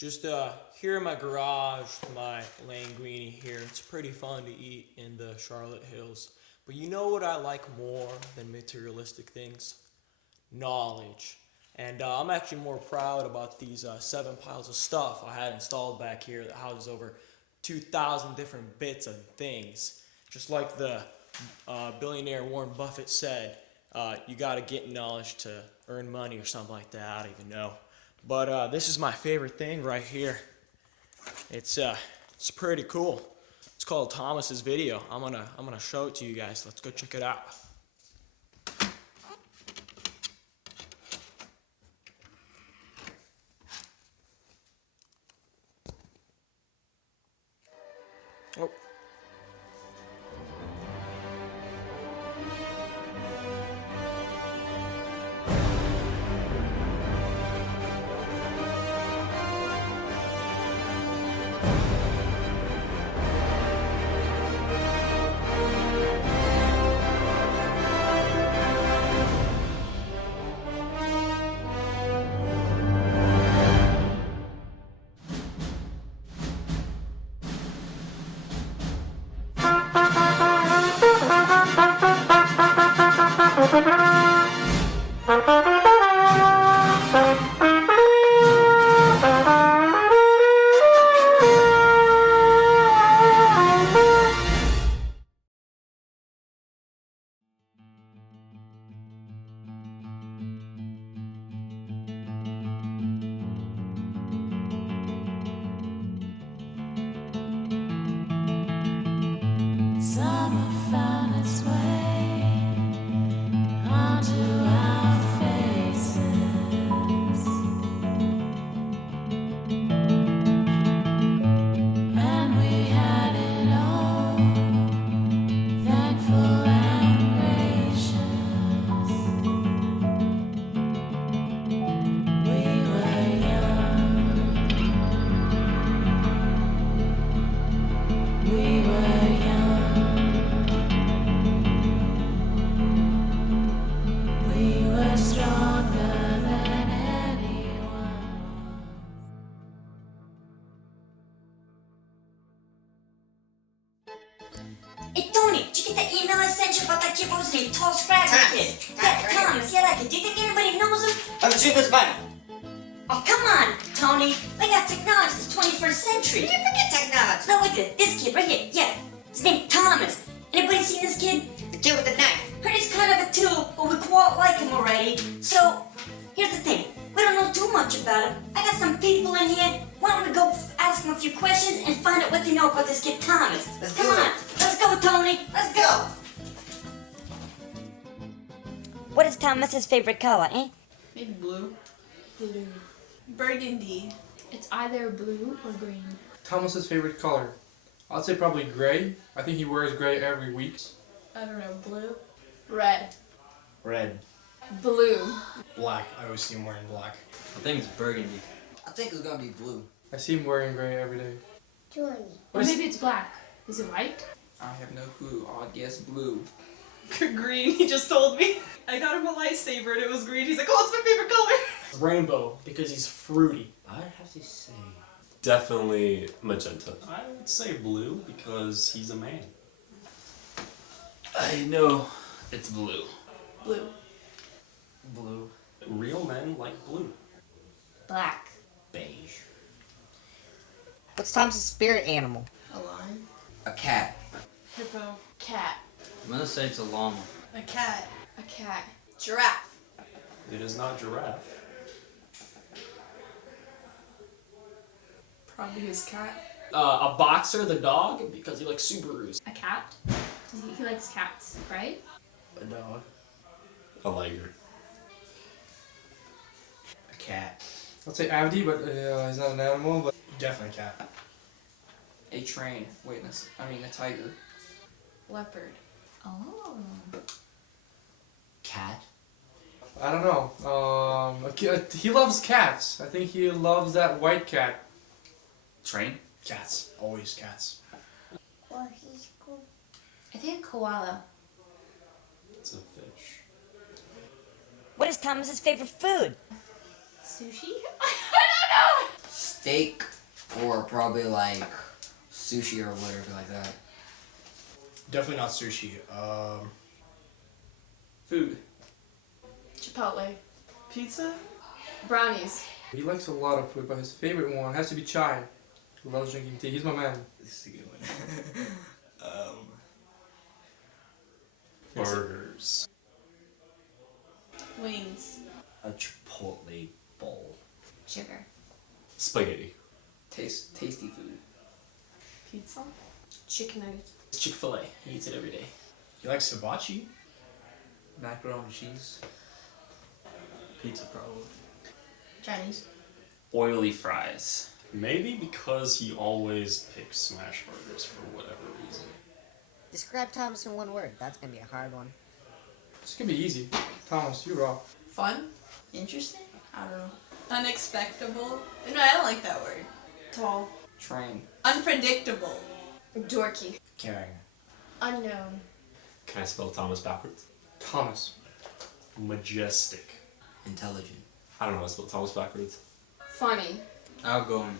Just here in my garage, my linguine here. It's pretty fun to eat in the Charlotte Hills. But you know what I like more than materialistic things? Knowledge. And I'm actually more proud about these 7 piles of stuff I had installed back here that houses over 2,000 different bits of things. Just like the billionaire Warren Buffett said, you gotta get knowledge to earn money or something like that. I don't even know. But this is my favorite thing right here. It's pretty cool. It's called Thomas's video. I'm gonna show it to you guys. Let's go check it out. Oh. Summer found its way onto our faces, and we had it all, thankful and gracious. We were young, we were young. We were stronger than anyone. Hey Tony, did you get that email I sent you about that kid? What was his name? Tall Scraggly kid. Yeah, Thomas. Yeah, that kid. Do you think anybody knows him? I'm Jupiter's Biden. Oh, come on, Tony. We got technology. It's 21st century. You forget technology. No, look at it. This kid right here. Yeah, his name's Thomas. Anybody seen this kid? The kid with the knife. Heard he's kind of a tube, but we quite like him already. So, here's the thing. We don't know too much about him. I got some people in here. Why don't we go ask them a few questions and find out what they know about this kid Thomas? Let's Come do it. on. Let's go, Tony. Let's go. What is Thomas's favorite color, eh? Maybe blue. Blue. Burgundy. It's either blue or green. Thomas's favorite color. I'd say probably gray. I think he wears gray every week. I don't know, blue. Red. Red. Blue. Black. I always see him wearing black. I think it's burgundy. I think it's gonna be blue. I see him wearing gray every day. Or What is- maybe it's black. Is it white? I have no clue. I'll guess blue. Green, he just told me. I got him a lightsaber and it was green. He's like, oh, it's my favorite color. Rainbow, because he's fruity. I'd have to say. Definitely magenta. I would say blue because he's a man. I know it's blue. Blue. Blue. Real men like blue. Black. Beige. What's Thomas's spirit animal? A lion. A cat. Hippo. Cat. I'm gonna say it's a llama. A cat. A cat. Giraffe. It is not giraffe. Probably his cat. A boxer, the dog, because he likes Subarus. A cat. He likes cats, right? A dog. A liger. A cat. I'd say Abdi, but he's not an animal. But Definitely cat. A train. Witness. I mean a tiger. Leopard. Oh. Cat. I don't know. He loves cats. I think he loves that white cat. Train. Cats. Always cats. I think koala. It's a fish. What is Thomas's favorite food? Sushi? I Steak or probably like sushi or whatever like that. Definitely not sushi. Food. Chipotle. Pizza? Brownies. He likes a lot of food, but his favorite one has to be chai. He loves drinking tea. He's my man. This is a good one. Burgers. Wings. A Chipotle bowl. Sugar. Spaghetti. Tasty food. Pizza. Chicken nuggets. Chick-fil-A. He eats it every day. You like hibachi? Macaroni and cheese. Pizza probably. Chinese. Oily fries. Maybe because he always picks smash burgers for whatever reason. Describe Thomas in one word. That's gonna be a hard one. This could be easy. Thomas, you're off. Fun. Interesting. I don't know. Unexpectable. No, I don't like that word. Tall. Train. Unpredictable. Dorky. Caring. Unknown. Can I spell Thomas backwards? Thomas. Majestic. Intelligent. I don't know how to spell Thomas backwards. Funny. Outgoing.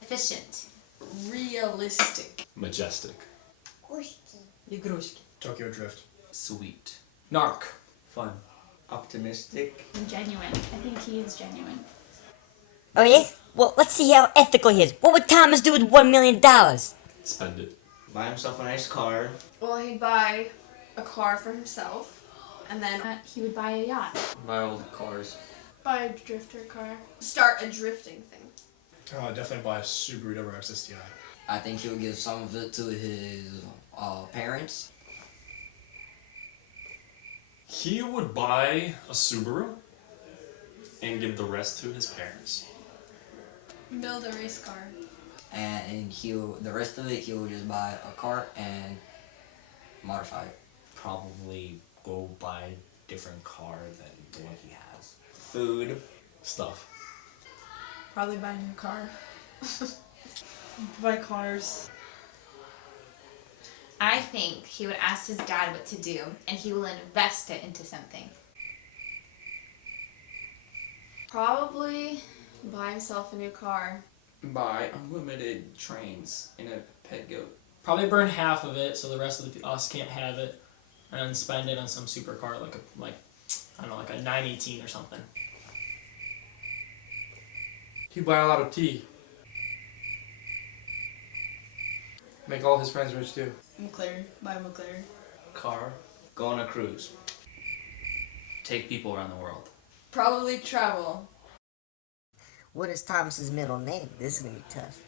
Efficient. Realistic. Majestic. Игрушки. Tokyo Drift. Sweet. Narc. Fun. Optimistic. Genuine. I think he is genuine. Oh yeah? Well, let's see how ethical he is. What would Thomas do with $1 million? Spend it. Buy himself a nice car. Well, he'd buy a car for himself, and then He would buy a yacht. Buy old cars. buy a drifter car. Start a drifting thing. Definitely buy a Subaru WRX STI. I think he'll give some of it to his parents. He would buy a Subaru and give the rest to his parents. Build a race car. And the rest of it he'll just buy a cart and modify it. Probably go buy a different car than the one he has. Food. Stuff. Probably buy a new car. Buy cars. I think he would ask his dad what to do, and he will invest it into something. Probably buy himself a new car. Buy unlimited trains in a pet goat. Probably burn half of it so the rest of us can't have it, and then spend it on some supercar like I don't know, like a 918 or something. He'd buy a lot of tea. Make all his friends rich too. McLaren. Buy a McLaren. Car. Go on a cruise. Take people around the world. Probably travel. What is Thomas's middle name? This is gonna be tough.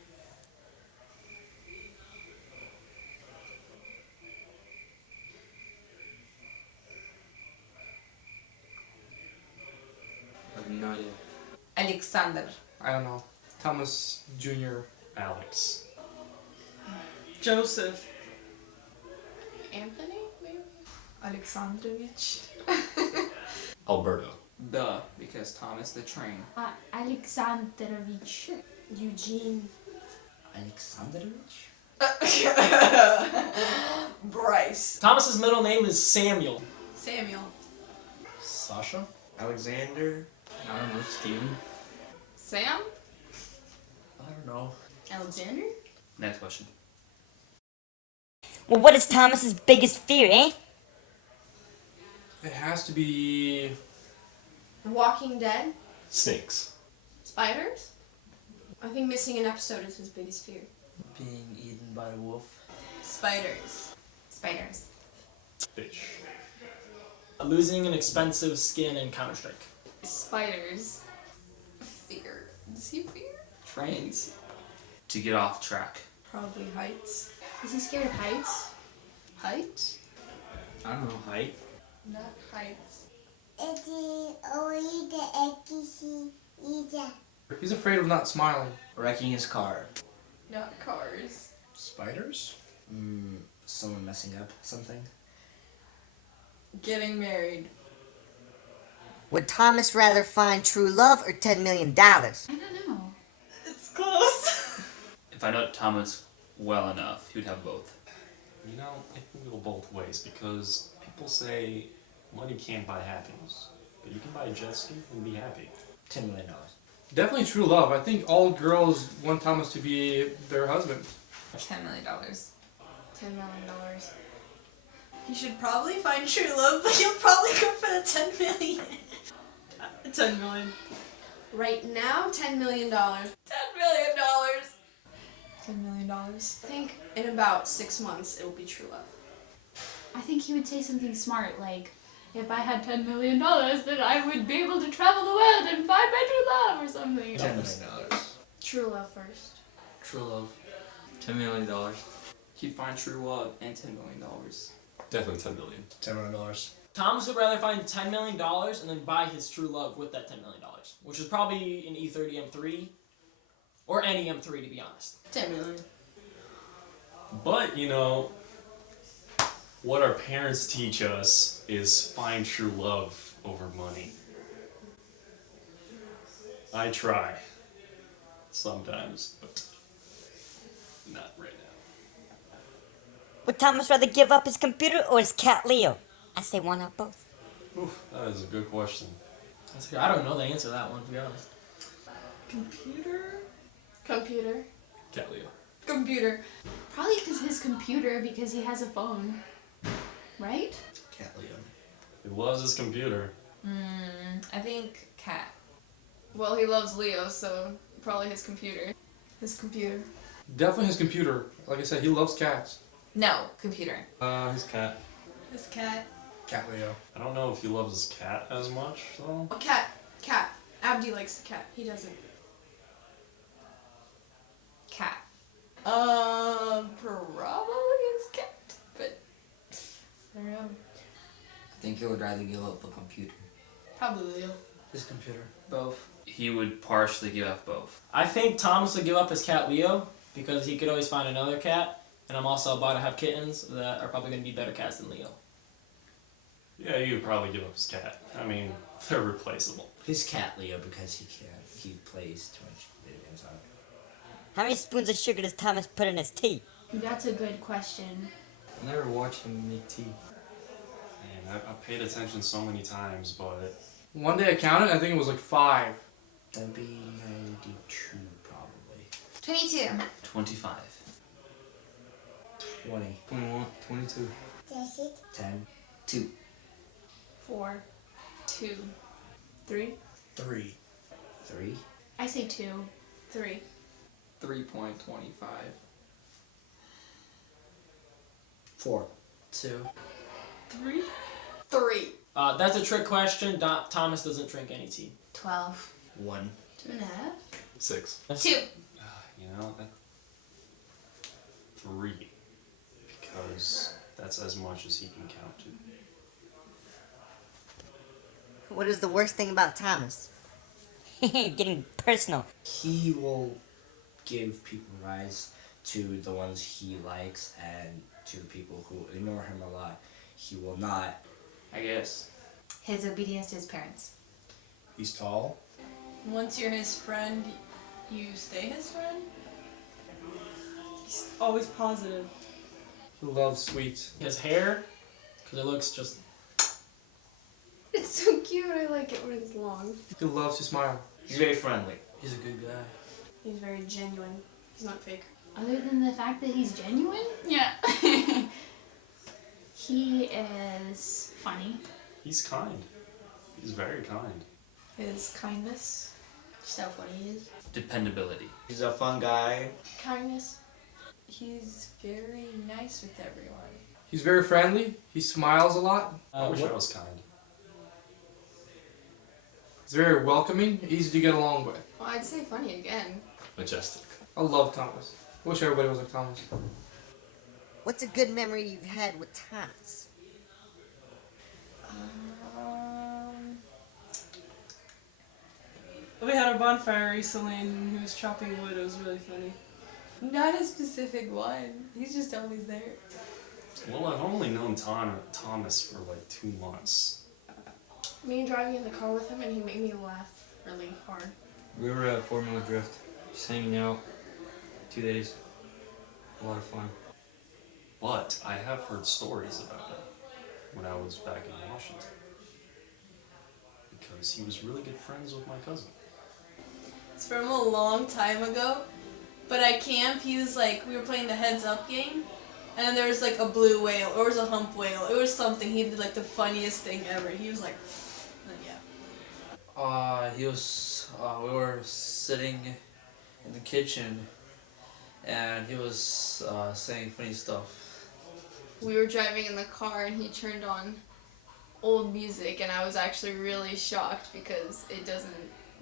I have no idea. Alexander. I don't know. Thomas Jr. Alex. Joseph. Anthony, maybe? Alexandrovich. Alberto. Duh, because Thomas the Train. Alexandrovich. Eugene. Alexandrovich? Bryce. Thomas's middle name is Samuel. Samuel. Sasha? Alexander. I don't know. Steven. Sam? I don't know. Alexander? Next question. Well, what is Thomas's biggest fear, eh? It has to be The Walking Dead? Snakes. Spiders? I think missing an episode is his biggest fear. Being eaten by a wolf. Spiders. Spiders. Fish. Losing an expensive skin in Counter-Strike. Spiders. Fear. Does he fear? Trains. To get off track. Probably heights. Is he scared of heights? Heights? I don't know. Height. Not heights. he's afraid of not smiling. Wrecking his car. Not cars. Spiders? Someone messing up something. Getting married. Would Thomas rather find true love or $10 million? I don't know. It's close. If I know Thomas well enough, he would have both. You know, it can go both ways because people say money can't buy happiness, But you can buy a jet ski and be happy. $10 million. Definitely true love. I think all girls want Thomas to be their husband. $10 million. $10 million. He should probably find true love, but he'll probably go for the 10 million. 10 million. Right now, $10 million. $10 million. $10 million. I think in about 6 months, it will be true love. I think he would say something smart like, if I had $10 million, then I would be able to travel the world and find my true love or something. $10 million. True love first. True love. $10 million. He'd find true love and $10 million. Definitely 10 million. $10 million. Thomas would rather find $10 million and then buy his true love with that $10 million, which is probably an E30 M3 or any M3 to be honest. 10 million. But, you know, what our parents teach us is find true love over money. I try. Sometimes, but not right now. Would Thomas rather give up his computer or his cat Leo? I say why not both? Oof, that is a good question. I don't know the answer to that one, to be honest. Computer? Computer. Cat Leo. Computer. Probably his computer because he has a phone. Right? Cat Leo. He loves his computer. I think cat. Well, he loves Leo, so probably his computer. His computer. Definitely his computer. Like I said, he loves cats. No, computer. His cat. His cat. Cat Leo. I don't know if he loves his cat as much, though. Oh, cat. Cat. Abdi likes the cat. He doesn't. Cat. Probably his cat. But I don't know. I think he would rather give up a computer. Probably Leo. His computer. Both. He would partially give up both. I think Thomas would give up his cat Leo because he could always find another cat, and I'm also about to have kittens that are probably going to be better cats than Leo. Yeah, he would probably give up his cat. I mean, they're replaceable. His cat Leo because he plays too much video games on it. How many spoons of sugar does Thomas put in his tea? That's a good question. I never watched him make tea. Man, I paid attention so many times, but One day I counted, I think it was like 5. That'd be 92 probably. 22. 25. 20. 21. 22. 10. 2. 4. 2. 3. 3. 3. I say 2. 3. 3.25. 4. 2. 3. 3. That's a trick question. Thomas doesn't drink any tea. 12. 1. 2.5. 6. 2. You know, that 3. Because that's as much as he can count to. What is the worst thing about Thomas? Getting personal. He will give people rides to the ones he likes and to the people who ignore him a lot. He will not. I guess. His obedience to his parents. He's tall. Once you're his friend, you stay his friend? He's always positive. He loves sweets. His hair, because it looks just... It's so cute. I like it when it's long. He loves to smile. He's very friendly. He's a good guy. He's very genuine. He's not fake. Other than the fact that he's genuine? Yeah. He is funny. He's kind. He's very kind. His kindness. Just how funny he is. Dependability. He's a fun guy. Kindness. He's very nice with everyone. He's very friendly. He smiles a lot. I wish I was kind. He's very welcoming, easy to get along with. Well, I'd say funny again. Majestic. I love Thomas. I wish everybody was like Thomas. What's a good memory you've had with Thomas? We had a bonfire recently and he was chopping wood. It was really funny. Not a specific one. He's just always there. Well, I've only known Thomas for like 2 months. Me driving in the car with him and he made me laugh really hard. We were at Formula Drift, just hanging out. 2 days. A lot of fun. But I have heard stories about it when I was back in Washington. because he was really good friends with my cousin. It's from a long time ago, but at camp he was like, we were playing the heads up game, and then there was like a blue whale, or it was a hump whale, it was something. He did like the funniest thing ever. He was like, and yeah. He was. We were sitting in the kitchen, and he was saying funny stuff. We were driving in the car and he turned on old music, and I was actually really shocked because it doesn't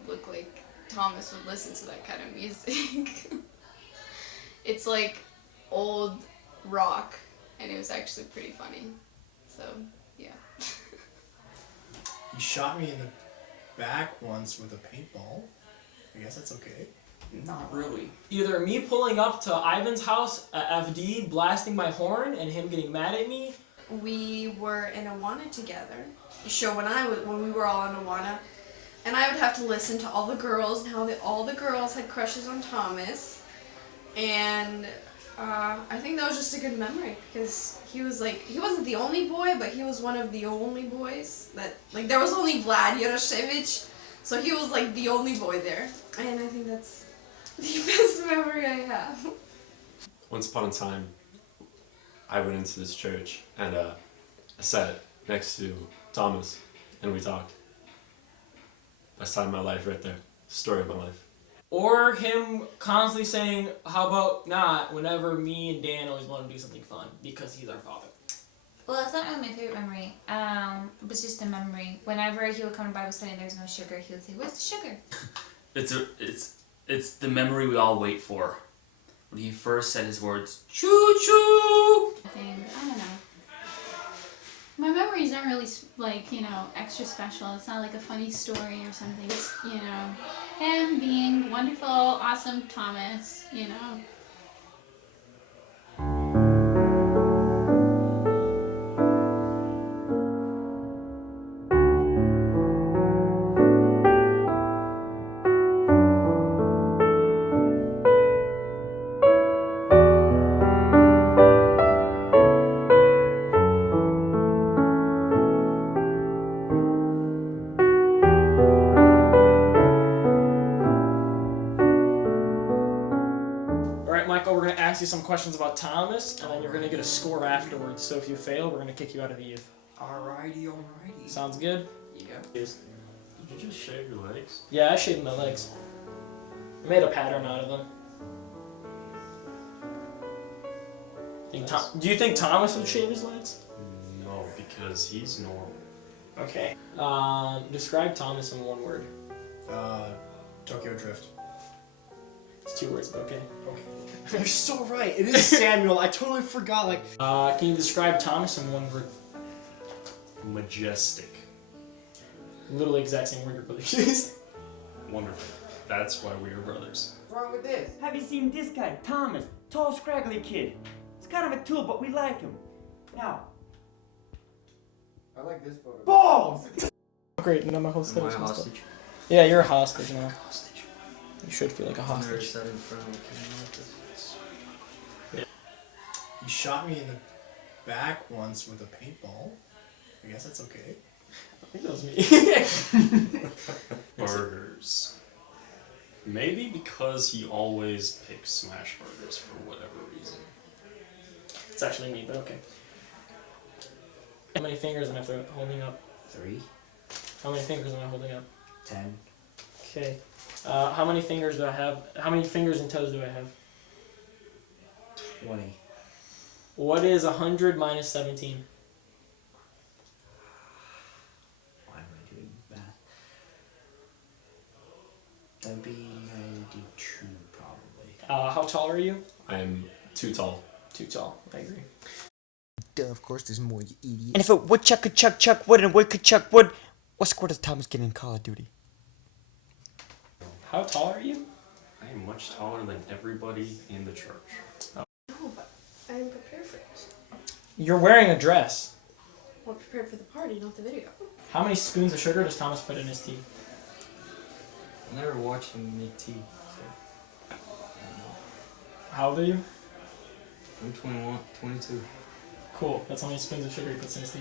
look like Thomas would listen to that kind of music. It's like old rock, and it was actually pretty funny. So, yeah. You shot me in the back once with a paintball. I guess that's okay. Not really. Either me pulling up to Ivan's house at FD, blasting my horn, and him getting mad at me. We were in Awana together. So when we were all in Awana, and I would have to listen to all the girls and how all the girls had crushes on Thomas, and I think that was just a good memory because he was like, he wasn't the only boy, but he was one of the only boys that, like, there was only Vlad Yaroshevich, so he was like the only boy there, and I think that's the best memory I have. Once upon a time, I went into this church and I sat next to Thomas and we talked. Best time of my life right there. Story of my life. Or him constantly saying, how about not, whenever me and Dan always want to do something fun, because he's our father. Well, it's not really my favorite memory. It was just a memory. Whenever he would come to Bible study and there's no sugar, he would say, "Where's the sugar?" It's the memory we all wait for. When he first said his words, choo choo. I don't know. My memories aren't really like, extra special. It's not like a funny story or something. It's, him being wonderful, awesome Thomas, Michael, we're going to ask you some questions about Thomas, and then you're going to get a score afterwards. So if you fail, we're going to kick you out of the youth. Alrighty. Sounds good? Yeah. Did you just shave your legs? Yeah, I shaved my legs. I made a pattern out of them. Do you think Thomas would shave his legs? No, because he's normal. Okay. Describe Thomas in one word. Tokyo Drift. It's 2 words, but okay. You're so right. It is Samuel. I totally forgot. Can you describe Thomas in one word? Majestic. Literally exact same word your brother used. Wonderful. That's why we are brothers. What's wrong with this? Have you seen this guy, Thomas? Tall, scraggly kid. He's kind of a tool, but we like him. Now. I like this photo. Balls! Great, now my whole Am I schedule's a messed up. hostage? Yeah, you're a hostage now. You should feel like a I've never hostage. sat in front of a camera like this. You shot me in the back once with a paintball. I guess that's okay. I think that was me. Burgers. Maybe because he always picks smash burgers for whatever reason. It's actually me, but okay. How many fingers am I holding up? 3. How many fingers am I holding up? 10. Okay. How many fingers do I have? How many fingers and toes do I have? 20. What is 100 minus 17? Why am I doing that? That'd be 92 probably. How tall are you? I am too tall. Too tall. I agree. Duh, of course there's more, you idiot. And if a woodchuck could chuck wood and a wood could chuck wood, what score does Thomas get in Call of Duty? How tall are you? I am much taller than everybody in the church. No, but I am prepared for this. You're wearing a dress. Well, prepared for the party, not the video. How many spoons of sugar does Thomas put in his tea? I never watched him make tea. So. How old are you? I'm 21, 22. Cool. That's how many spoons of sugar he puts in his tea.